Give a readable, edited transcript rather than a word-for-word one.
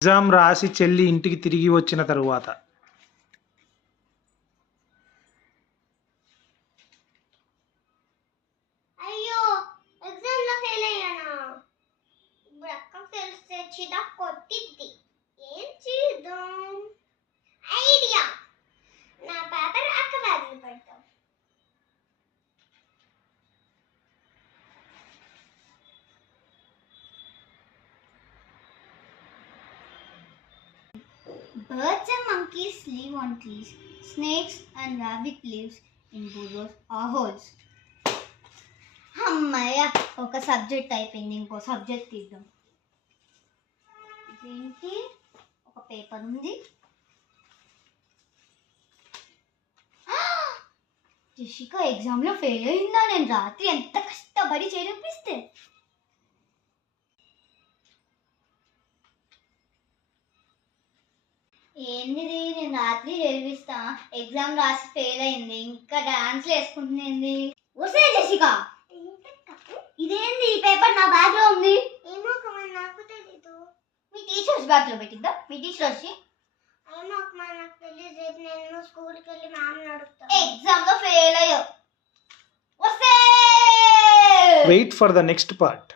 Exam రాసి చెల్లి ఇంటికి తిరిగి వచ్చిన తరువాత అయ్యో ఎగ్జామ్ లో ఫెయిల్ అయ్యానా. ఇప్పుడు అక్క తెలిస్తే చిదా కొట్టిద్ది. ఏం చేద్దాం? ఐడియా, నా పేపర్ అక్క బ్యాగ్లో పెడతాం. Birds and monkeys live on trees. Snakes and rabbit lives in burrows or holes. అమ్మయ్య, ఒక సబ్జెక్ట్ అయిపోయింది. ఇంకో సబ్జెక్ట్ తీద్దాం. ఇదేంటి, ఒక పేపర్ ఉంది. జెసిక ఎగ్జామ్లో ఫెయిల్ అయిందా? నేను రాత్రి ఎంత కష్టపడి చేపిస్తే. ఏంటిది, నేను రాత్రి చదివిస్తా, ఎగ్జామ్ రాసి ఫెయిల్ అయింది, ఇంకా డాన్స్ వేసుకుంటుంది. వస్తే జెసిక, ఇదేంది ఈ పేపర్ నా బ్యాగ్ లో ఉంది? ఏమో కమల్, నాకు తెలీదు. మీ టీచర్స్ బ్యాగ్ లో పెట్టిద్దా? మీ టీచర్ వచ్చి ఏమో కమల్, నాకు తెలియదు. రేపు నేను స్కూల్కి వెళ్ళి మ్యామ్ అడుగుతా. ఎగ్జామ్ లో ఫెయిల్ అయ్యో. వస్తే wait for the next part.